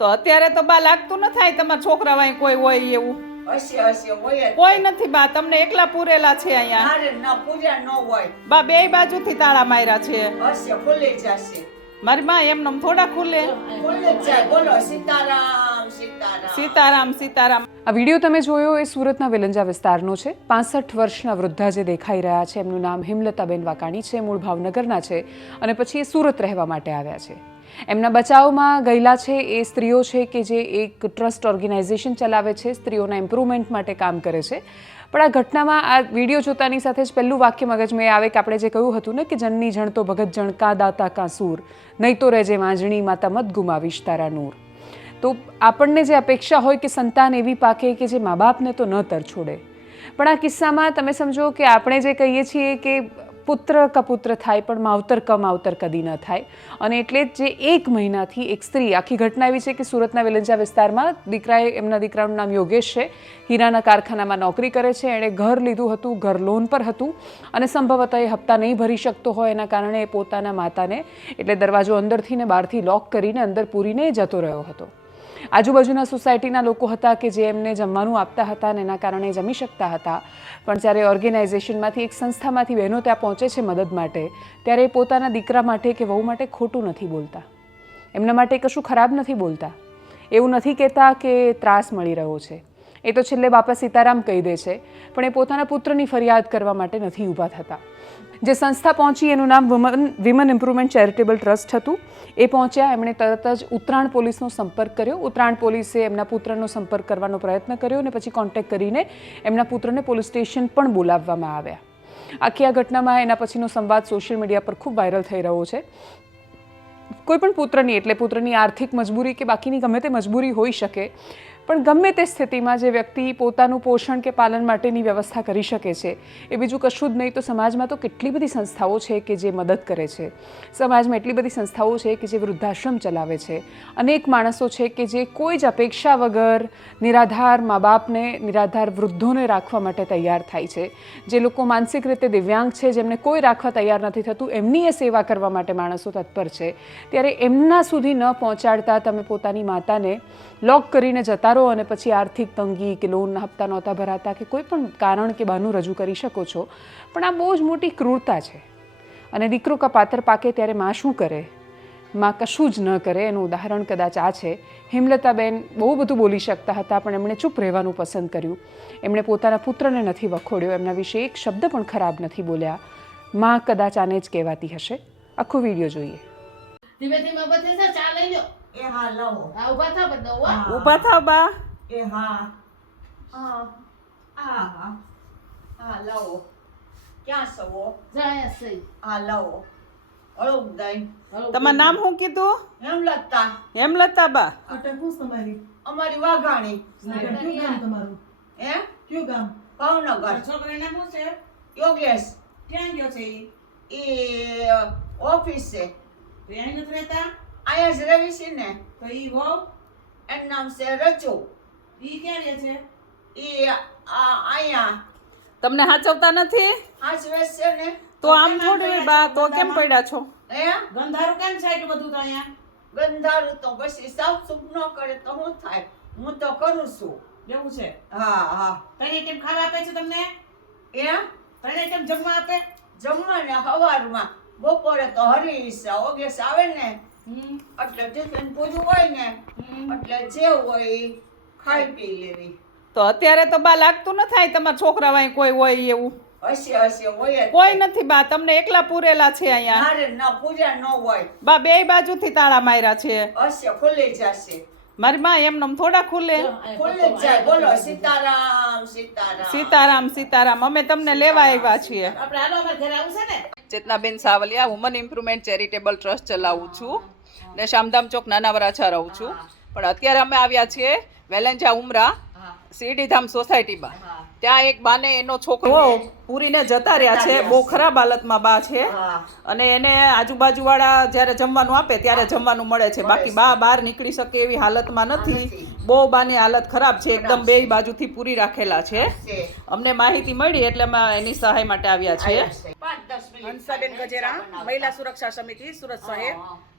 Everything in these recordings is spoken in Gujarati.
તો અત્યારે તો બા લાગતું ન થાય તમારા છોકરા વાય કોઈ હોય એવું. કોઈ નથી બા તમને એકલા પૂરેલા છે અહીંયા. બા બે બાજુથી તાળા માર્યા છે. મારી માં એમનેમ થોડા ખુલે. સીતારામ સીતારામ. આ વીડિયો તમે જોયો એ સુરતના વેલંજા વિસ્તારનો છે. પાસઠ વર્ષના વૃદ્ધા જે દેખાઈ રહ્યા છે એમનું નામ હિમલતાબેન વાકાણી છે મૂળ ભાવનગરના છે અને પછી એ સુરત રહેવા માટે આવ્યા છે. એમના બચાવમાં ગયેલા છે એ સ્ત્રીઓ છે કે જે એક ટ્રસ્ટ ઓર્ગેનાઇઝેશન ચલાવે છે, સ્ત્રીઓના ઇમ્પ્રુવમેન્ટ માટે કામ કરે છે. પણ આ ઘટનામાં આ વીડિયો જોતાની સાથે જ પહેલું વાક્ય મગજમાં આવે કે આપણે જે કહ્યું હતું ને કે જનની જણ તો ભગત જણ, કા દાતા કા સૂર, નહીં તો રહેજે વાંજણી માતા મત ગુમાવીશ તારા નૂર. તો આપણને જે અપેક્ષા હોય કે સંતાન એવી પાકે કે જે મા બાપને તો ન તર છોડે પણ આ કિસ્સામાં તમે સમજો કે આપણે જે કહીએ છીએ કે પુત્ર કપુત્ર થાય પણ માવતર ક માવતર કદી ન થાય. અને એટલે જ જે એક મહિનાથી એક સ્ત્રી આખી ઘટના એવી છે કે સુરતના વેલંજા વિસ્તારમાં દીકરાએ, એમના દીકરાનું નામ યોગેશ છે, હીરાના કારખાનામાં નોકરી કરે છે, એણે ઘર લીધું હતું, ઘર લોન પર હતું અને સંભવતઃ એ હપ્તા નહીં ભરી શકતો હોય એના કારણે એ પોતાના માતાને, એટલે દરવાજો અંદરથી ને બહારથી લોક કરીને અંદર પૂરીને જતો રહ્યો હતો. આજુબાજુના સોસાયટીના લોકો હતા કે જે એમને જમવાનું આપતા હતા અને એના કારણે જમી શકતા હતા. પણ જ્યારે ઓર્ગેનાઇઝેશનમાંથી એક સંસ્થામાંથી બહેનો ત્યાં પહોંચે છે મદદ માટે, ત્યારે એ પોતાના દીકરા માટે કે વહુ માટે ખોટું નથી બોલતા. એમના માટે કશું ખરાબ નથી બોલતા. એવું નથી કહેતા કે ત્રાસ મળી રહ્યો છે. એ તો છેલ્લે બાપા સીતારામ કહી દે છે, પણ એ પોતાના પુત્રની ફરિયાદ કરવા માટે નથી ઊભા થતા. જે સંસ્થા પહોંચી, એનું નામ woman women improvement charitable trust હતું. એ પહોંચ્યા, એમણે તરત જ ઉત્તરાયણ પોલીસનો સંપર્ક કર્યો. ઉત્તરાયણ પોલીસે એમના પુત્રનો સંપર્ક કરવાનો પ્રયત્ન કર્યો અને પછી કોન્ટેક્ટ કરીને એમના પુત્રને પોલીસ સ્ટેશન પણ બોલાવવામાં આવ્યા. આખી આ ઘટનામાં એના પછીનો સંવાદ સોશિયલ મીડિયા પર ખૂબ વાયરલ થઈ રહ્યો છે. કોઈ પણ પુત્રની, એટલે પુત્રની આર્થિક મજબૂરી કે બાકીની ગમે તે મજબૂરી હોઈ શકે પણ ગમે તે સ્થિતિમાં જે વ્યક્તિ પોતાનું પોષણ કે પાલન માટેની વ્યવસ્થા કરી શકે છે, એ બીજું કશું જ નહીં તો સમાજમાં તો કેટલી બધી સંસ્થાઓ છે કે જે મદદ કરે છે. સમાજમાં એટલી બધી સંસ્થાઓ છે કે જે વૃદ્ધાશ્રમ ચલાવે છે. અનેક માણસો છે કે જે કોઈ જ અપેક્ષા વગર નિરાધાર મા બાપને નિરાધાર વૃદ્ધોને રાખવા માટે તૈયાર થાય છે. જે લોકો માનસિક રીતે દિવ્યાંગ છે, જેમને કોઈ રાખવા તૈયાર નથી થતું, એમની એ સેવા કરવા માટે માણસો તત્પર છે. ત્યારે એમના સુધી ન પહોંચાડતા તમે પોતાની માતાને લોક કરીને જતા રહો અને પછી આર્થિક તંગી કે લોનના હપ્તા નહોતા ભરાતા કે કોઈ પણ કારણ કે બહાનું રજૂ કરી શકો છો. પણ આ બહુ જ મોટી ક્રૂરતા છે. અને દીકરો કા પાત્ર પાકે ત્યારે માં શું કરે? માં કશું જ ન કરે એનું ઉદાહરણ કદાચ આ છે. હેમલતાબેન બહુ બધું બોલી શકતા હતા, પણ એમણે ચૂપ રહેવાનું પસંદ કર્યું. એમણે પોતાના પુત્રને નથી વખોડ્યો, એમના વિશે એક શબ્દ પણ ખરાબ નથી બોલ્યા. માં કદાચ આને જ કહેવાતી હશે. આખો વીડિયો જોઈએ. ધીમે ધીમે બધે ચાલે એ હા લવો. હા ઊભા થા બધા હો. ઊભા થાવ બા. એ હા. હા હા હા. હા લવો. ક્યાં સવો જાય સહી હા લવો. અળું દઈ હળો તમારું નામ શું કીધું? હેમલતા. હેમલતા બા. અટક તમારી અમારી વાઘાણી. કયું ગામ તમારું? હે? કયું ગામ? ભાવનગર. છોકરાના શું છે? યોગેશ. ક્યાં ગયો છે એ ઓફિસ. છે તો નથી રહેતા? અહીંયા જ રહી છે ને તો ઈ વહુ એનું નામ છે રચુ ઈ ક્યાં રહે છે? ઈ આ અહીંયા. તમને હાચવતા નથી? હાચવે છે ને. તો આમ થોડી બા તો કેમ પડ્યા છો? હે? ગંધારું કેમ છે એટલું બધું તો અહીંયા? ગંધારું તો પછી સાફ સુફ ન કરે તો હું થાય? હું તો કરું છું. એવું છે? હા હા. તને કેમ ખાવા આપે છે તમને? એ? તને કેમ જમવા આપે? જમવા ને હવારમાં. બપોરે તો હરીશ ઓગેસ આવે ને એટલે ટિફિન પૂરું હોય ને એટલે જે હોય ખાઈ પી લેવી. તો અત્યારે તો બા લાગતું ન થાય તમારા છોકરા કોઈ હોય એવું. હશે હશે હોય કોઈ નથી બા તમને એકલા પૂરેલા છે અહીંયા. મારે ન પૂજા ન હોય. બા બે બાજુથી તાળા માર્યા છે. હશે ખુલી જશે. મારી માં એમનેમ થોડા ખુલે. ખુલી જાય બોલો સીતારામ સીતારામ. સીતારામ સીતારામ અમે તમને લેવા આવ્યા છીએ. આપણે હાલો અમારે ઘરે આવું ને? Chetnaben Savaliya woman improvement charitable trust ચલાવું છું. ને શામધામ ચોક નાના વરાછા રહું છું. પણ અત્યારે અમે આવ્યા છીએ વેલેન્જા ઉમરા શિરડીધામ સોસાયટીમાં. ત્યાં એક બાને એનો છોકરો પૂરીને જતા રહ્યા છે. બહુ ખરાબ હાલતમાં બા છે. અને એને આજુબાજુવાળા જ્યારે જમવાનું આપે ત્યારે જમવાનું મળે છે. બાકી બા બહાર નીકળી શકે એવી હાલતમાં નથી. બહુ બાની હાલત ખરાબ છે. એકદમ બે બાજુથી પૂરી રાખેલા છે. અમને માહિતી મળી એટલે અમે એની સહાય માટે આવ્યા છીએ. હંસાબેન ગજેરા મહિલા સુરક્ષા સમિતિ સુરત શહેર.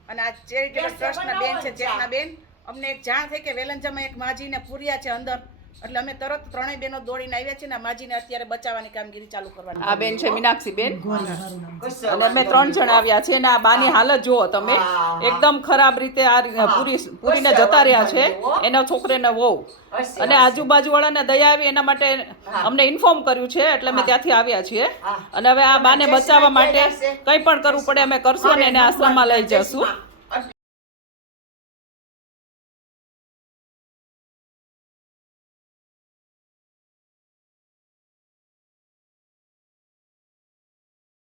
અને આ ચેરિટેબલ ટ્રસ્ટના બેન છે ચેતનાબેન અમને એક જાણ થઈ કે વેલંજામાં એક માજીને પૂર્યા છે અંદર. એટલે અમે તરત ત્રણેય બહેનો દોડીને આવ્યા છીએ ને માજીને અત્યારે બચાવવાની કામગીરી ચાલુ કરવાની. આ બેન છે મીનાક્ષી બેન અને અમે ત્રણ જણ આવ્યા છીએ ને આ બાની હાલત જુઓ તમે. એકદમ ખરાબ રીતે આ પૂરી પૂરીને જતા રહ્યા છે. એના છોકરેને વહુ. અને આજુબાજુ વાળાને દયા આવી એના માટે અમને ઇન્ફોર્મ કર્યું છે એટલે અમે ત્યાંથી આવ્યા છીએ. અને હવે આ બાને બચાવવા માટે કંઈ પણ કરવું પડે અમે કરશું અને એને આશ્રમમાં લઈ જશું.